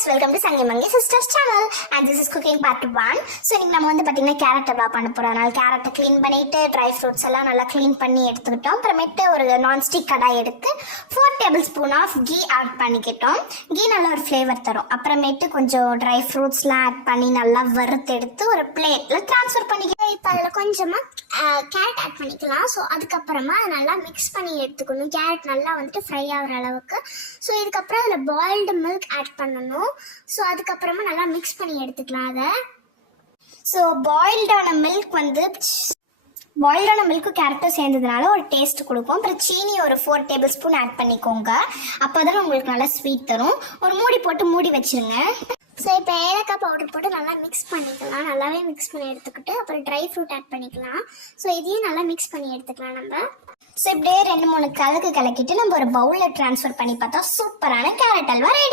guys, welcome to Sangi Mangi Sisters channel and this is cooking part 1. So இன்னைக்கு நம்ம வந்து பாத்தீங்கன்னா carrot halwa பண்ண போறோம். அதனால கேரட்டை க்ளீன் பண்ணிட்டு ட்ரை ஃப்ரூட்ஸ் எல்லாம் நல்லா க்ளீன் பண்ணி எடுத்துக்கிட்டோம். அப்புறமேட்டு ஒரு நான்ஸ்டிக் கடாய் எடுத்து 4 tablespoon of ghee add பண்ணிக்கிட்டோம். கீ நல்ல ஒரு ஃப்ளேவர் தரும். அப்புறமேட்டு கொஞ்சம் ட்ரை ஃப்ரூட்ஸ்லாம் ஆட் பண்ணி நல்லா வறுத்து எடுத்து ஒரு பிளேட்ல ட்ரான்ஸ்ஃபர் பண்ணிக்கிட்டோம். இப்போ அதில் கொஞ்சமாக கேரட் ஆட் பண்ணிக்கலாம். ஸோ அதுக்கப்புறமா அதை நல்லா மிக்ஸ் பண்ணி எடுத்துக்கணும். கேரட் நல்லா வந்துட்டு ஃப்ரை ஆகிற அளவுக்கு. ஸோ இதுக்கப்புறம் அதில் பாயில்டு மில்க் ஆட் பண்ணணும். ஸோ அதுக்கப்புறமா நல்லா மிக்ஸ் பண்ணி எடுத்துக்கலாம் அதை. ஸோ பாயில்டான மில்க்கு கேரட்டும் சேர்ந்ததுனால ஒரு டேஸ்ட் கொடுக்கும். அப்புறம் சீனி ஒரு 4 டேபிள் ஸ்பூன் ஆட் பண்ணிக்கோங்க. அப்போ தான் உங்களுக்கு நல்லா ஸ்வீட் தரும். ஒரு மூடி போட்டு மூடி வச்சுருங்க. ஸோ இப்போ ஏலக்காய் பவுடர் போட்டு நல்லா மிக்ஸ் பண்ணிக்கலாம். நல்லாவே மிக்ஸ் பண்ணி எடுத்துக்கிட்டு அப்புறம் ட்ரை ஃப்ரூட் ஆட் பண்ணிக்கலாம். ஸோ இதையும் நல்லா மிக்ஸ் பண்ணி எடுத்துக்கலாம் நம்ம. ஸோ இப்படியே 2-3 கலக்கு கலக்கிட்டு நம்ம ஒரு பவுலில் ட்ரான்ஸ்ஃபர் பண்ணி பார்த்தா சூப்பரான கேரட் அல்வா ரெடி.